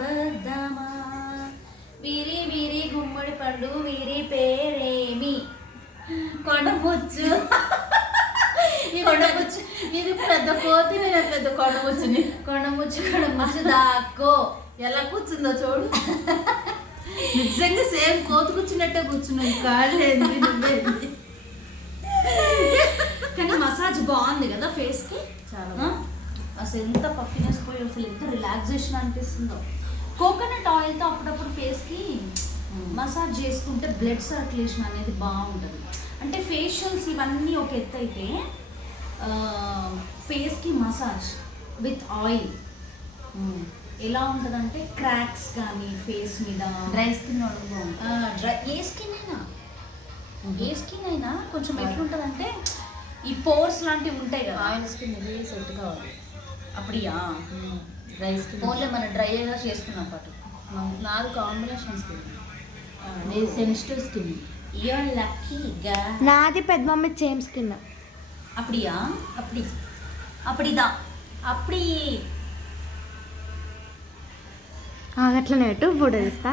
బంధమా వీరి వీరి గుమ్మడి పండు వీరి పేరేమి కొండముచ్చు కొండముచ్చు ఇది పెద్ద పోతే నేను పెద్ద కొండముచ్చుని కొండముచ్చు దాక్కో ఎలా కూర్చుందో చూడు నిజంగా సేమ్ కోతి కూర్చున్నట్టే కూర్చున్నాను కాళ్ళేంది నువ్వేంది కానీ మసాజ్ బాగుంది కదా ఫేస్కి చాలా అసలు ఎంత పఫినెస్ పోయి అసలు ఎంత రిలాక్సేషన్ అనిపిస్తుందో కోకోనట్ ఆయిల్తో అప్పుడప్పుడు ఫేస్కి మసాజ్ చేసుకుంటే బ్లడ్ సర్క్యులేషన్ అనేది బాగుంటుంది అంటే ఫేషియల్స్ ఇవన్నీ ఒక ఎత్తు అయితే ఫేస్కి మసాజ్ విత్ ఆయిల్ ఎలా ఉంటుందంటే క్రాక్స్ కానీ ఫేస్ మీద డ్రై స్కిన్ ఏ స్కిన్ అయినా కొంచెం ఎట్లుంటుందంటే ఈ పోర్స్ లాంటివి ఉంటాయి కదా ఆయిల్ స్కిన్ ఇది సెట్ కావాలి అప్పుడియా డ్రై స్కిన్ ఓన్లీ మన డ్రైగా చేసుకున్నాం పాటు నాది కాంబినేషన్ స్కిన్ ఇది సెన్సిటివ్ స్కిన్ యూఆర్ లక్కీగా నాది పెద్ద మమ్మీ సేమ్ స్కిన్ అప్పుడియా అప్పుడిదా ఆగట్లనే ఫోటో తీస్తా